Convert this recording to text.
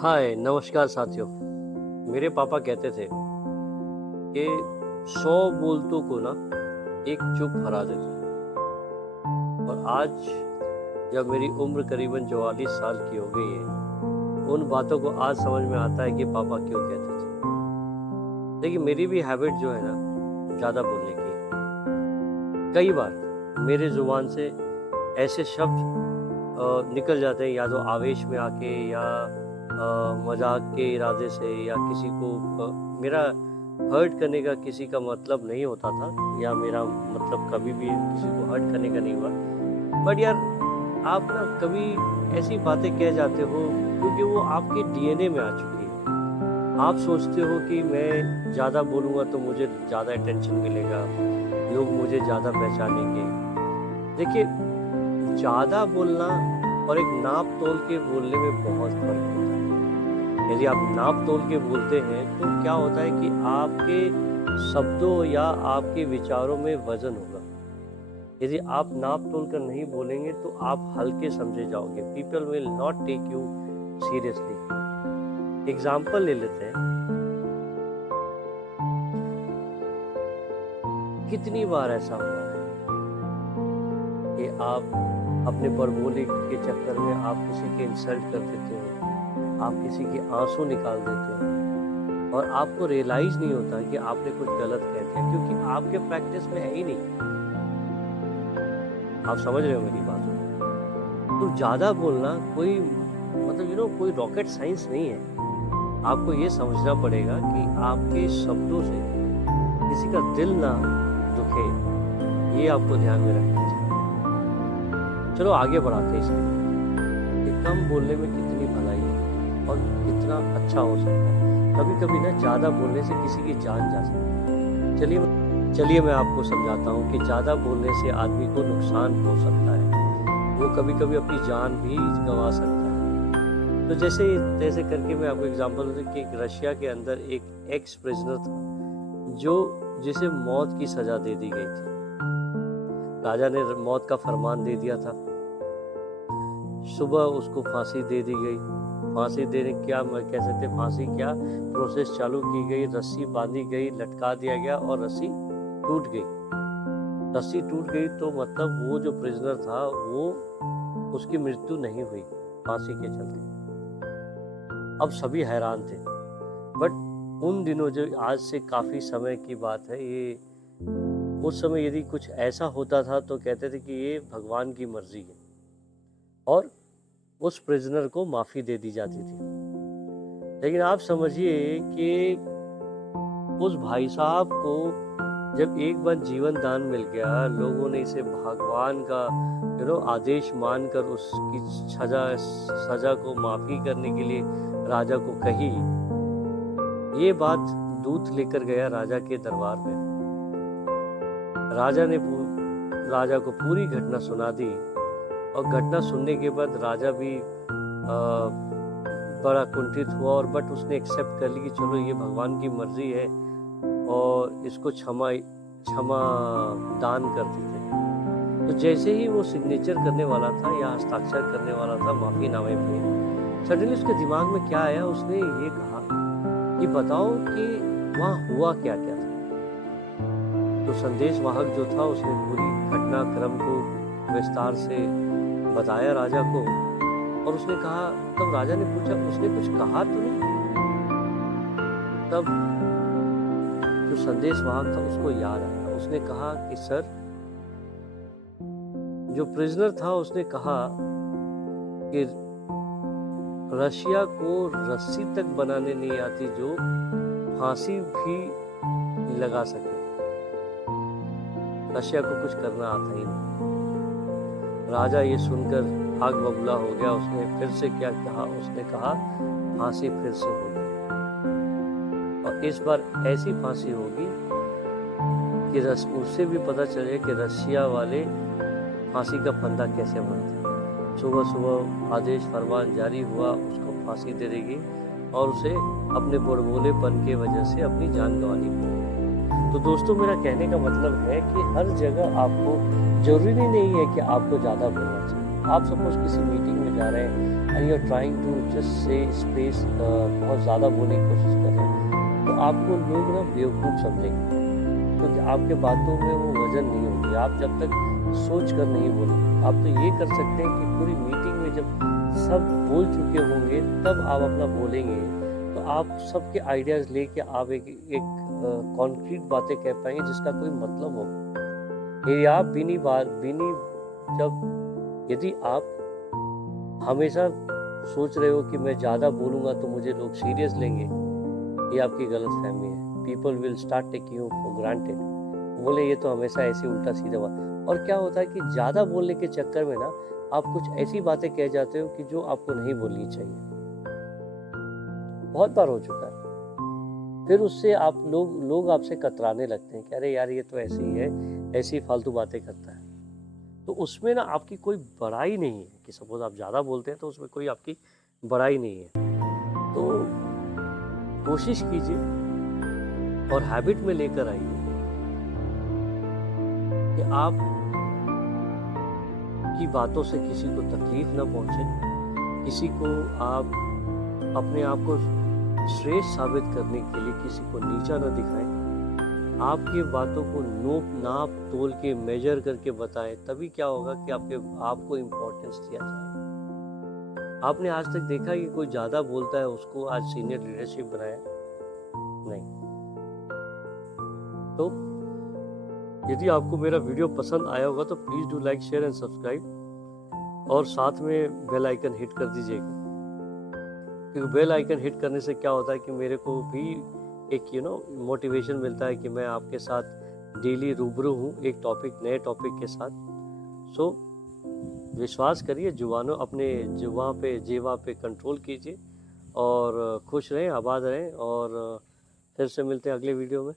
हाय नमस्कार साथियों। मेरे पापा कहते थे कि 100 बोलतों को ना एक चुप हरा देते हैं। और आज जब मेरी उम्र करीबन 44 साल की हो गई है, उन बातों को आज समझ में आता है कि पापा क्यों कहते थे। देखिए, मेरी भी हैबिट जो है ना ज़्यादा बोलने की है। कई बार मेरे ज़ुबान से ऐसे शब्द निकल जाते हैं, या तो आवेश में आके, या मजाक के इरादे से, या किसी को मेरा हर्ट करने का किसी का मतलब नहीं होता था, या मेरा मतलब कभी भी किसी को हर्ट करने का नहीं हुआ। बट यार, आप ना कभी ऐसी बातें कह जाते हो क्योंकि वो आपके डीएनए में आ चुकी है। आप सोचते हो कि मैं ज़्यादा बोलूँगा तो मुझे ज़्यादा अटेंशन मिलेगा, लोग मुझे ज़्यादा पहचानेंगे। देखिए, ज़्यादा बोलना और एक नाप तोल के बोलने में बहुत फ़र्क होता है। यदि आप नाप तोल के बोलते हैं तो क्या होता है कि आपके शब्दों या आपके विचारों में वज़न होगा। यदि आप नाप तोल कर नहीं बोलेंगे तो आप हल्के समझे जाओगे। People will not take you seriously. Example ले लेते हैं। कितनी बार ऐसा हुआ है कि आप अपने बड़बोले के चक्कर में आप किसी के इंसल्ट कर देते हो, आप किसी के आंसू निकाल देते हो, और आपको रियलाइज नहीं होता कि आपने कुछ गलत कह दिया, क्योंकि आपके प्रैक्टिस में है ही नहीं। आप समझ रहे हो मेरी बात को? तो ज़्यादा बोलना कोई कोई रॉकेट साइंस नहीं है। आपको ये समझना पड़ेगा कि आपके शब्दों से किसी का दिल ना दुखे, ये आपको ध्यान में रखना चाहिए। चलो आगे बढ़ाते हैं इसे कि कम बोलने में कितनी भलाई है और कितना अच्छा हो सकता है। कभी कभी ना ज़्यादा बोलने से किसी की जान जा सकती है। चलिए मैं आपको समझाता हूँ कि ज़्यादा बोलने से आदमी को नुकसान हो सकता है। वो कभी कभी अपनी जान भी गंवा सकता है। तो जैसे तैसे करके मैं आपको एग्जांपल दूँ कि रशिया के अंदर एक एक्स प्रिजनर था जिसे मौत की सज़ा दे दी गई थी। राजा ने मौत का फरमान दे दिया था। सुबह उसको फांसी दे दी गई। फांसी देने क्या कह सकते, फांसी क्या प्रोसेस चालू की गई, रस्सी बांधी गई, लटका दिया गया और रस्सी टूट गई। रस्सी टूट गई तो मतलब वो जो प्रिजनर था वो उसकी मृत्यु नहीं हुई फांसी के चलते। अब सभी हैरान थे। बट उन दिनों, जो आज से काफ़ी समय की बात है, ये उस समय यदि कुछ ऐसा होता था तो कहते थे कि ये भगवान की मर्जी है, और उस प्रिजनर को माफ़ी दे दी जाती थी। लेकिन आप समझिए कि उस भाई साहब को जब एक बार जीवन दान मिल गया, लोगों ने इसे भगवान का आदेश मानकर उसकी सजा को माफ़ी करने के लिए राजा को कही। ये बात दूत लेकर गया राजा के दरबार में। राजा ने राजा को पूरी घटना सुना दी, और घटना सुनने के बाद राजा भी बड़ा कुंठित हुआ, और बट उसने एक्सेप्ट कर ली कि चलो ये भगवान की मर्जी है, और इसको क्षमा दान कर देते हैं। तो जैसे ही वो सिग्नेचर करने वाला था या हस्ताक्षर करने वाला था माफ़ीनामे पे, सडनली उसके दिमाग में क्या आया, उसने ये कहा कि बताओ कि वहाँ हुआ क्या क्या था। तो संदेश वाहक जो था उसने पूरी घटनाक्रम को विस्तार से बताया राजा को, और उसने कहा, तब राजा ने पूछा, उसने कुछ कहा तो नहीं? तब जो संदेश वाहक था उसको याद आया। उसने कहा कि सर, जो प्रिजनर था उसने कहा कि रशिया को रस्सी तक बनाने नहीं आती जो फांसी भी लगा सके। रशिया को कुछ करना आता ही नहीं। राजा ये सुनकर आग बबूला हो गया। उसने फिर से क्या कहा, उसने कहा फांसी फिर से होगी, और इस बार ऐसी फांसी होगी कि उससे भी पता चले कि रशिया वाले फांसी का फंदा कैसे बनता। सुबह सुबह आदेश फरमान जारी हुआ, उसको फांसी दे दी गई, और उसे अपने बड़बोलेपन के वजह से अपनी जान गंवानी पड़ी। तो दोस्तों, मेरा कहने का मतलब है कि हर जगह आपको, जरूरी नहीं है कि आपको ज़्यादा बोलना चाहिए। आप सपोज किसी मीटिंग में जा रहे हैं and you are trying to just say space, बहुत ज़्यादा बोलने की कोशिश कर रहे हैं, तो आपको लोग ना बेवकूफ़ समझेंगे, क्योंकि आपके बातों में वो वजन नहीं होगी। आप जब तक सोच कर नहीं बोलेंगे, आप तो ये कर सकते हैं कि पूरी मीटिंग में जब सब बोल चुके होंगे तब आप अपना बोलेंगे, तो आप सबके आइडियाज़ लेके आप एक कॉन्क्रीट बातें कह पाएंगे जिसका कोई मतलब हो। यदि आप यदि आप हमेशा सोच रहे हो कि मैं ज़्यादा बोलूँगा तो मुझे लोग सीरियस लेंगे, ये आपकी गलत फहमी है। People will start taking you for granted, बोले ये तो हमेशा ऐसे उल्टा सीधा बात। और क्या होता है कि ज़्यादा बोलने के चक्कर में ना आप कुछ ऐसी बातें कह जाते हो कि जो आपको नहीं बोलनी चाहिए। बहुत बार हो चुका है। फिर उससे आप लोग आपसे कतराने लगते हैं कि अरे यार ये तो ऐसे ही है, ऐसी ही फालतू बातें करता है। तो उसमें ना आपकी कोई बड़ाई नहीं है कि सपोज आप ज़्यादा बोलते हैं तो उसमें कोई आपकी बड़ाई नहीं है। तो कोशिश कीजिए और हैबिट में लेकर आइए कि आप की बातों से किसी को तकलीफ ना पहुंचे, किसी को आप अपने आप को श्रेष्ठ साबित करने के लिए किसी को नीचा न दिखाएं। आपकी बातों को नाप तोल के मेजर करके बताएं, तभी क्या होगा कि आपको इम्पोर्टेंस दिया जाएगा। आपने आज तक देखा कि कोई ज़्यादा बोलता है उसको आज सीनियर लीडरशिप बनाया? नहीं। तो यदि आपको मेरा वीडियो पसंद आया होगा तो please do like, share and subscribe, और साथ में बेल आइकन हिट कर दीजिएगा, क्योंकि बेल आइकन हिट करने से क्या होता है कि मेरे को भी एक मोटिवेशन मिलता है कि मैं आपके साथ डेली रूबरू हूँ एक नए टॉपिक के साथ। सो विश्वास करिए, अपने जीवा पे कंट्रोल कीजिए और खुश रहें, आबाद रहें, और फिर से मिलते हैं अगले वीडियो में।